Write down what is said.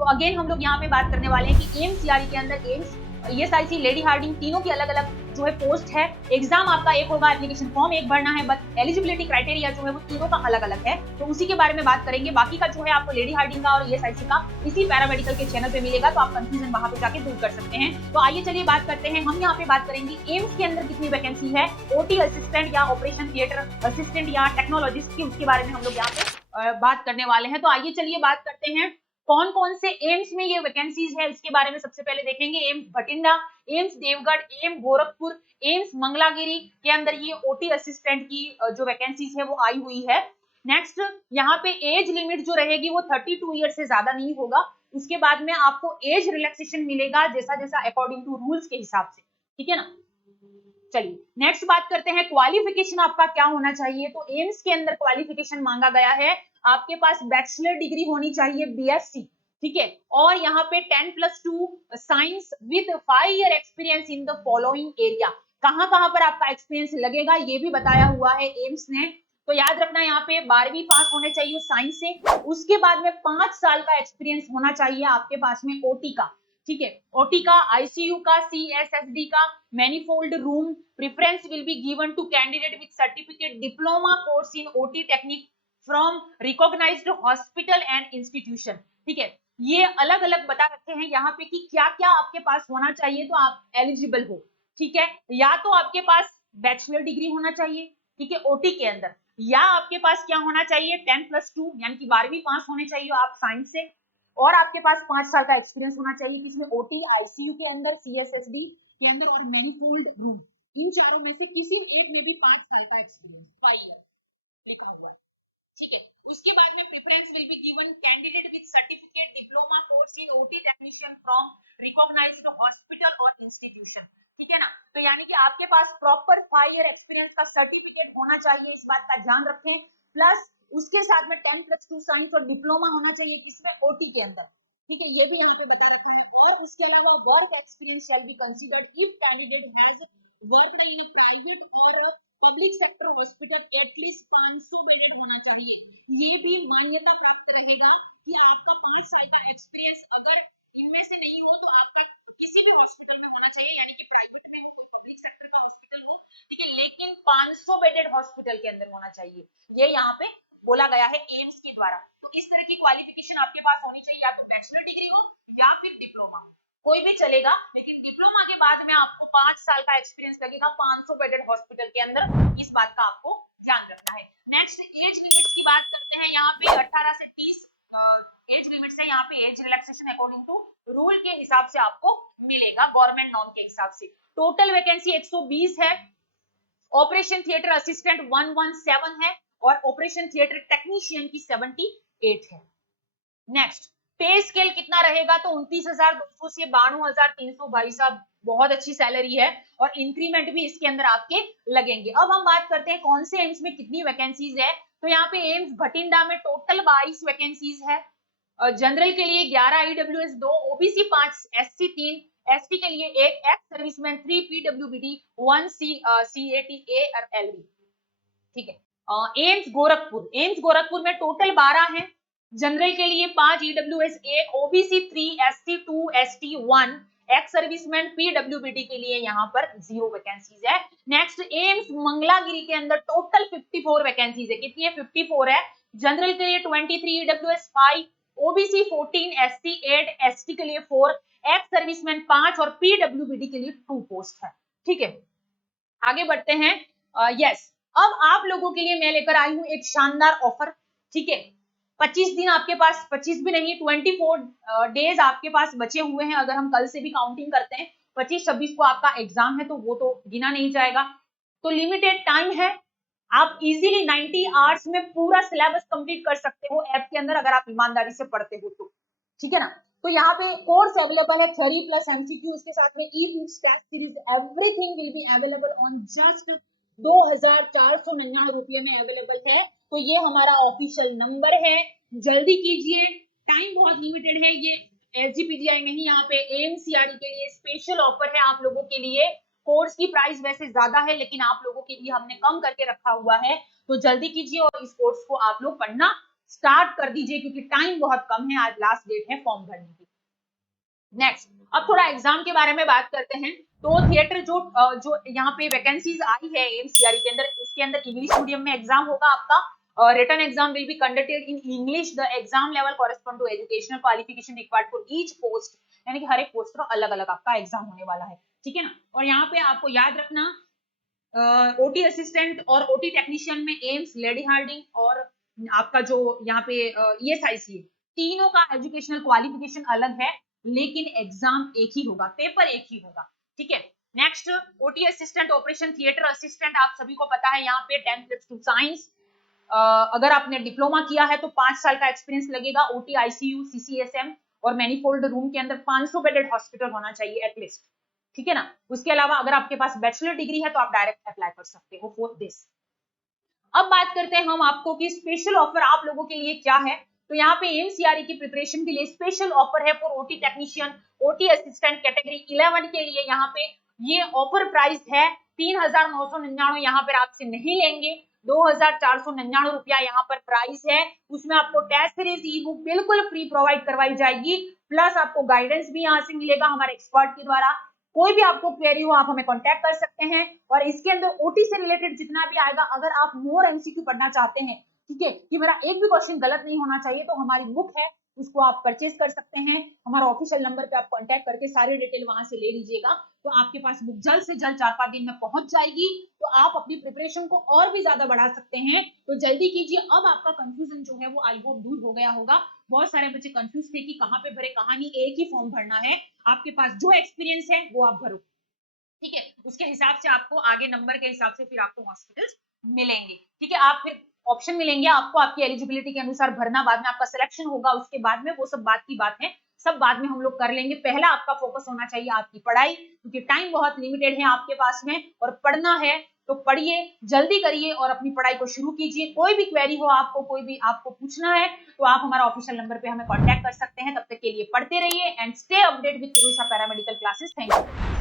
तो अगेन हम लोग यहाँ पे बात करने वाले हैं कि एम्स सीआरई के अंदर एम्स, ईएसआईसी, लेडी हार्डिंग तीनों की अलग अलग जो है पोस्ट है। एग्जाम आपका एक होगा, एप्लीकेशन फॉर्म एक भरना है, बस एलिजिबिलिटी क्राइटेरिया जो है वो तीनों का अलग अलग है, तो उसी के बारे में बात करेंगे। बाकी का जो है आपको लेडी हार्डिंग का और ईएसआईसी का इसी पैरामेडिकल के चैनल पे मिलेगा, तो आप कंफ्यूजन वहां पे जाके दूर कर सकते हैं। तो आइए चलिए बात करते हैं। हम यहाँ पे बात करेंगे एम्स के अंदर कितनी वैकेंसी है, ओटी असिस्टेंट या ऑपरेशन थिएटर असिस्टेंट या टेक्नोलॉजिस्ट की, उसके बारे में हम लोग यहाँ पे बात करने वाले हैं। तो आइए चलिए बात करते हैं कौन कौन से एम्स में ये वैकेंसीज है, इसके बारे में सबसे पहले देखेंगे। एम्स भटिंडा, एम्स देवगढ़, एम्स गोरखपुर, एम्स मंगलागिरी के अंदर ये ओटी असिस्टेंट की जो वैकेंसीज है वो आई हुई है। नेक्स्ट यहाँ पे एज लिमिट जो रहेगी वो 32 ईयर से ज्यादा नहीं होगा। उसके बाद में आपको एज रिलैक्सेशन मिलेगा जैसा जैसा अकॉर्डिंग टू रूल्स के हिसाब से, ठीक है ना। चलिए नेक्स्ट बात करते हैं, क्वालिफिकेशन आपका क्या होना चाहिए। तो एम्स के अंदर क्वालिफिकेशन मांगा गया है, आपके पास बैचलर डिग्री होनी चाहिए, बीएससी, ठीक है, और यहाँ पे 10+2 science with 5 year experience in the following area. कहां कहां पर आपका एक्सपीरियंस लगेगा ये भी बताया हुआ है एम्स ने। तो याद रखना यहाँ पे 12वीं पास होने चाहिए साइंस से, उसके बाद में 5 साल का एक्सपीरियंस होना चाहिए आपके पास में ओटी का, ठीक है, ओटी का, आईसीयू का, सीएसएसडी का, manifold room. Preference will be given to candidate with certificate diploma course in OT technique from recognised hospital and institution, ठीक है। ये अलग अलग बता रखे हैं यहाँ पे कि क्या क्या आपके पास होना चाहिए तो आप एलिजिबल हो, ठीक है। या तो आपके पास बैचलर डिग्री होना चाहिए, ठीक है, ओटी के अंदर, या आपके पास क्या होना चाहिए 10+2 यानी कि 12वीं पास होने चाहिए आप साइंस से, और आपके पास 5 साल का एक्सपीरियंस होना चाहिए किसमें, ओटी, आईसीयू के अंदर, सीएसएसडी के अंदर और मैनिफोल्ड रूम। इन चारों में से किसी एक में भी 5 साल का एक्सपीरियंस, 5 ईयर लिखा हुआ है, ठीक है। उसके बाद में preference will be given candidate with certificate diploma course in OT technician from recognised hospital और इंस्टीट्यूशन, ठीक है ना। तो यानी कि आपके पास प्रॉपर 5 ईयर एक्सपीरियंस का सर्टिफिकेट होना चाहिए, इस बात का ध्यान रखें। प्लस उसके साथ में 10+2 साइंस और डिप्लोमा होना चाहिए किसमें, ओटी के अंदर, ठीक है, ये भी यहाँ पे बता रखा है। और उसके अलावा work experience shall be considered if candidate has worked in private और public sector hospital at least 500 bedded होना चाहिए। ये भी मान्यता प्राप्त रहेगा कि आपका 5 साल का एक्सपीरियंस अगर इनमें से नहीं हो तो आपका किसी भी हॉस्पिटल में होना चाहिए, यानी कि प्राइवेट में हो, कोई पब्लिक सेक्टर का हॉस्पिटल हो, ठीक है, लेकिन 500 बेडेड हॉस्पिटल के अंदर होना चाहिए, ये यहाँ पे बोला गया है एम्स के द्वारा। तो इस तरह की क्वालिफिकेशन आपके पास होनी चाहिए, या तो बैचलर डिग्री हो या फिर डिप्लोमा हो, कोई भी चलेगा, लेकिन डिप्लोमा के बाद में आपको 5 साल का एक्सपीरियंस लगेगा 500 बेडेड हॉस्पिटल के अंदर, इस बात का आपको ध्यान रखना है। नेक्स्ट एज लिमिट्स की बात करते हैं, यहाँ पे 18 से 30 एज लिमिट से, यहाँ पे age relaxation according to rule के हिसाब से आपको मिलेगा, गवर्नमेंट नॉर्म के हिसाब से। टोटल वैकेंसी 120 है। ऑपरेशन थिएटर असिस्टेंट 117 है और ऑपरेशन थिएटर टेक्नीशियन की 78 है। नेक्स्ट पे स्केल कितना रहेगा, तो 29,200 से 92,300, भाई साहब बहुत अच्छी सैलरी है, और इंक्रीमेंट भी इसके अंदर आपके लगेंगे। अब हम बात करते हैं कौन से एम्स में कितनी वैकेंसीज है। तो यहाँ पे एम्स भटिंडा में टोटल 22 वैकेंसीज है। जनरल के लिए 11, ईडब्ल्यूएस 2, ओबीसी 5, एससी 3, एसटी के लिए 1, एक्स सर्विसमैन 3, पीडब्ल्यूबीडी 1, सीएटी ए और एलबी, ठीक है। एम्स गोरखपुर में टोटल 12 है। जनरल के लिए 5, EWS 1, OBC 3, SC 2, ST 1, ex serviceman, PWBD के लिए यहाँ पर 0 वैकेंसीज है। नेक्स्ट एम्स मंगलागिरी के अंदर टोटल 54 वैकेंसीज है। कितनी है, 54 है। जनरल के लिए 23, ईडब्ल्यूएस 5, ओबीसी 14, एससी 8, एसटी के लिए 4, एक्स सर्विसमैन 5 और पीडब्ल्यूबीडी के लिए 2 पोस्ट है, ठीक है। आगे बढ़ते हैं। यस, अब आप लोगों के लिए मैं लेकर आई हूं एक शानदार ऑफर, ठीक है। 25 दिन आपके पास, 25 भी नहीं, 24 डेज आपके पास बचे हुए हैं। अगर हम कल से भी काउंटिंग करते हैं, 25-26 को आपका एग्जाम है, तो वो तो गिना नहीं जाएगा। तो लिमिटेड टाइम है, आप इजीली 90 आवर्स में पूरा सिलेबस कंप्लीट कर सकते हो ऐप के अंदर, अगर आप ईमानदारी से पढ़ते हो तो, ठीक है ना। तो यहाँ पे कोर्स अवेलेबल है, थ्योरी प्लस एमसीक्यू, इसके साथ में e books, test series, everything will be available on just 2,499 रुपये में अवेलेबल है। तो ये हमारा ऑफिशियल नंबर है, जल्दी कीजिए, टाइम बहुत लिमिटेड है। ये एसजीपीजीआई नहीं, यहाँ पे एएमसीआरई के लिए स्पेशल ऑफर है आप लोगों के लिए। कोर्स की प्राइस वैसे ज्यादा है, लेकिन आप लोगों के लिए हमने कम करके रखा हुआ है, तो जल्दी कीजिए और इस कोर्स को आप लोग पढ़ना स्टार्ट कर दीजिए क्योंकि टाइम बहुत कम है, आज लास्ट डेट है फॉर्म भरने की। नेक्स्ट, अब थोड़ा एग्जाम के बारे में बात करते हैं। तो थिएटर जो यहाँ पे वैकेंसीज आई है एम्स सीआरई के अंदर, इसके अंदर इंग्लिश मीडियम में एग्जाम होगा आपका। Written exam will be conducted in English. The exam level correspond to educational qualification required for each post, यानी कि हर एक पोस्ट का अलग अलग आपका एग्जाम होने वाला है, ठीक है ना। और यहाँ पे आपको याद रखना ओटी असिस्टेंट और ओटी टेक्नीशियन में एम्स, लेडी हार्डिंग और आपका जो यहाँ पे ईएसआईसी, तीनों का एजुकेशनल क्वालिफिकेशन अलग है, लेकिन एग्जाम एक ही होगा, पेपर एक ही होगा, ठीक है। Next, OT assistant, operation theatre assistant, आप सभी को पता है यहाँ पे 10+2 साइंस। अगर आपने डिप्लोमा किया है तो 5 साल का एक्सपीरियंस लगेगा। ओटी, आईसीयू, सीसीएसएम और मैनीफोल्ड रूम के अंदर 500 बेडेड हॉस्पिटल होना चाहिए एटलीस्ट, ठीक है ना। उसके अलावा अगर आपके पास बैचलर डिग्री है तो आप डायरेक्ट अप्लाई कर सकते हो फॉर दिस। अब बात करते हैं हम आपको कि स्पेशल ऑफर आप लोगों के लिए क्या है। तो यहाँ पे एम्स सीआरई की प्रिपरेशन के लिए स्पेशल ऑफर है for OT technician, OT assistant category 11 के लिए। यहाँ पे ये ऑफर प्राइस है 3,999, यहाँ पर आपसे नहीं लेंगे। 2,499 रुपया यहाँ पर प्राइस है। उसमें आपको टेस्ट सीरीज ई बुक बिल्कुल फ्री प्रोवाइड करवाई जाएगी, प्लस आपको गाइडेंस भी यहाँ से मिलेगा हमारे एक्सपर्ट के द्वारा। कोई भी आपको क्वेरी हो आप हमें कांटेक्ट कर सकते हैं। और इसके अंदर ओटी से रिलेटेड जितना भी आएगा, अगर आप मोर एमसीक्यू पढ़ना चाहते हैं, ठीक है, कि मेरा एक भी क्वेश्चन गलत नहीं होना चाहिए, तो हमारी बुक है उसको आप परचेज कर सकते हैं। हमारा ऑफिशियल नंबर पे आप कांटेक्ट करके सारी डिटेल वहां से ले लीजिएगा, तो आपके पास बुक जल्द से जल्द 4-5 दिन में पहुंच जाएगी। तो आप अपनी प्रिपरेशन को और भी ज्यादा बढ़ा सकते हैं, तो जल्दी कीजिए। अब आपका कंफ्यूजन जो है वो आई होप दूर हो गया होगा। बहुत सारे बच्चे कंफ्यूज थे कि कहाँ पे भरे कहाँ नहीं, एक ही फॉर्म भरना है। आपके पास जो एक्सपीरियंस है वो आप भरो, ठीक है। उसके हिसाब से आपको आगे नंबर के हिसाब से फिर आपको हॉस्पिटल्स मिलेंगे, ठीक है। आप फिर ऑप्शन मिलेंगे आपको, आपकी एलिजिबिलिटी के अनुसार भरना, बाद में आपका सिलेक्शन होगा, उसके बाद में वो सब बात की बात है, सब बाद में हम लोग कर लेंगे। पहला आपका फोकस होना चाहिए आपकी पढ़ाई, क्योंकि टाइम बहुत लिमिटेड है आपके पास में और पढ़ना है, तो पढ़िए, जल्दी करिए और अपनी पढ़ाई को शुरू कीजिए। कोई भी क्वेरी हो आपको, कोई भी आपको पूछना है, तो आप हमारा ऑफिशियल नंबर पे हमें कांटेक्ट कर सकते हैं। तब तक के लिए पढ़ते रहिए एंड स्टे अपडेट विद पुरुषा पैरामेडिकल क्लासेस। Thank you.